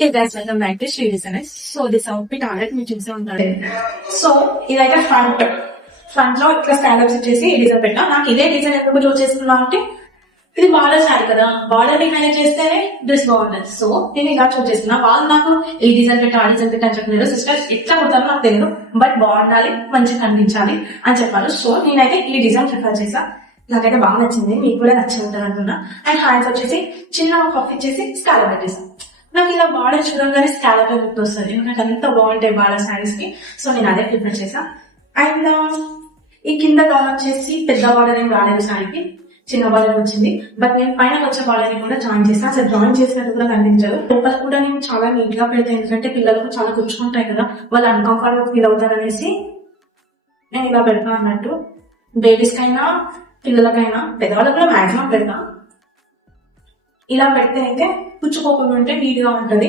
Hey guys, welcome back to Sri Designers. So this outfit already మీరు చూసే ఉంటారు. So ఇదైతే ఫ్రంట్ లో ఇట్లా స్టాండప్స్ ఇచ్చేసి ఈ డిజైన్ పెట్టా. నాకు ఇదే డిజైన్ ఎందుకు చూస్ చేసుకున్నా అంటే ఇది బార్డర్ శారీ కదా, బార్డర్ ని మేనేజ్ చేస్తేనే డ్రెస్ బాగుంటది. సో నేను ఇలా చూస్ చేసుకున్నా. వాళ్ళు నాకు ఈ డిజైన్ పెట్టా, ఆ డిజైన్ పెట్టా అని చెప్పలేదు. సిస్టర్స్ ఎట్లా కుడతారో నాకు తెలియదు, బట్ బాగుండాలి, మంచిగా కనిపించాలి అని చెప్పారు. సో నేనైతే ఈ డిజైన్ ప్రిఫర్ చేసా. నాకైతే బాగా నచ్చింది, మీకు కూడా నచ్చి ఉంటుంది అనుకున్నా. అండ్ హ్యాండ్స్ వచ్చేసి చిన్న కఫ్ ఇచ్చేసి స్కాలప్ పెట్టేసాను. నాకు ఇలా బార్డర్ చూడంగానే స్కాలప్ లుక్ వస్తుంది, నాకు అంత బాగుంటాయి బార్డర్ శారీస్ కి. సో నేను అదే ప్రిఫర్ చేసా. అండ్ ఈ కింద డౌన్ వచ్చేసి పెద్ద బార్డర్ ఏం రాలేదు శారీకి, చిన్న బార్డర్ వచ్చింది. బట్ నేను పైన వచ్చే బార్డర్ ని కూడా జాయిన్ చేస్తాను. అసలు జాయిన్ చేసినట్టు కూడా కనిపించదు. లోపల కూడా నేను చాలా నీట్ గా పెడతాను, ఎందుకంటే పిల్లలకు చాలా కూర్చుంటాయి కదా, వాళ్ళు అన్కంఫర్టబుల్ ఫీల్ అవుతారు అనేసి నేను ఇలా పెడతా అన్నట్టు. బేబీస్ కైనా పిల్లలకైనా పెద్దవాళ్ళకి కూడా మాక్సిమం పెడతా. ఇలా పెడితే అయితే పుచ్చుకోకుండా ఉంటే నీట్ గా ఉంటది.